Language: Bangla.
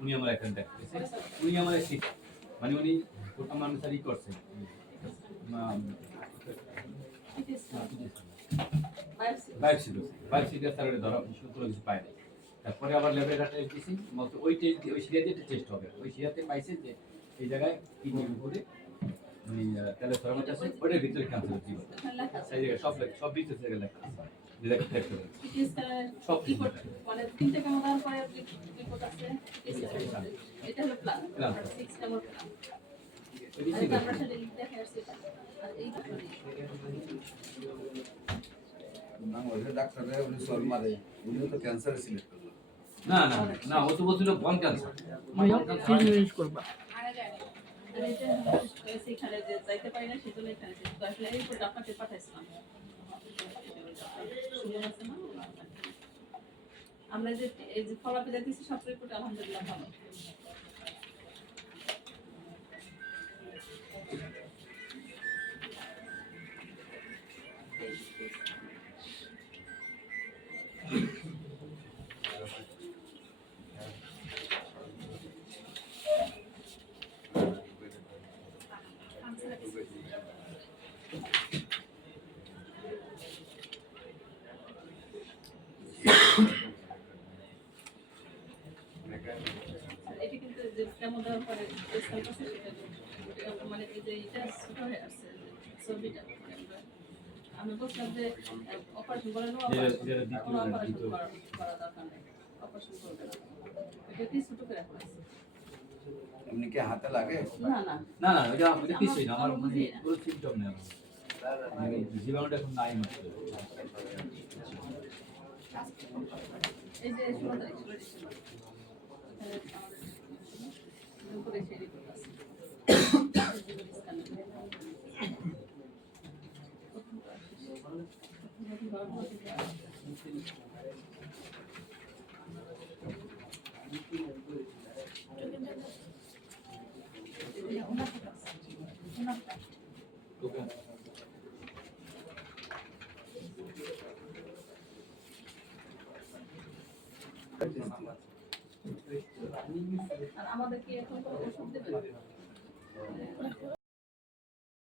উনি আমার এখানে দেখতেছে, উনি আমার মানে উনি প্রথম মানুষেরই করছেন তারপরে আবার ল্যাবে দিয়েছি ওই সিরিয়াতে টেস্ট হবে, ওই সিরিয়াতে পাইছে যে এই জায়গায় কিডনির উপরে তাহলে ফরমাট আছে ওটার ভিতরে ক্যান্সার হচ্ছে সেই জায়গায় সব ভিতরে থেকে লেখা আছে যেটা দেখতে হবে সব মানে 3 থেকে মত পরে রিপোর্ট আছে এটা হলো প্ল্যান 6 নম্বর প্ল্যান এটা আমরা সাথে দেখে আসছি আর এই বাংলাদেশের ডাক্তাররা উনি সর মারে উনিও তো ক্যান্সার সিলেক্ট করলো না না না ও তো বলছিল বন ক্যান্সার ইউজ করবা সেখানে যে যাইতে পারি না সেজন্য এখানে আসলে এই রিপোর্ট আপনাকে পাঠাইছিলাম আমরা যে এই যে ফলাফল দিয়েছি সব রিপোর্ট আলহামদুলিল্লাহ ভালো এটা কিন্তু যে কেমন দেওয়ার পরে ডিসকাউন্ট আছে সেটা মানে এই যে এটা ছোট হয়ে আসছে ছবিটা আমি বলছিলাম যে অপারেশন করে নেওয়া অপারেশন করা দরকার নেই অপারেশন করবে না এটা কি ছোট করে রাখা আছে এমনি কি হাতে লাগে না না না না এটা কিছুই না আমার মানে পুরো সিম্পটম নেই আমি জীবনটা এখন নাই মাত্র এই যে শুরুটা এক্সপ্রেশন উপরে সেই রিপোর্ট আছে আর আমাদের কি এখন ওষুধ দেবেন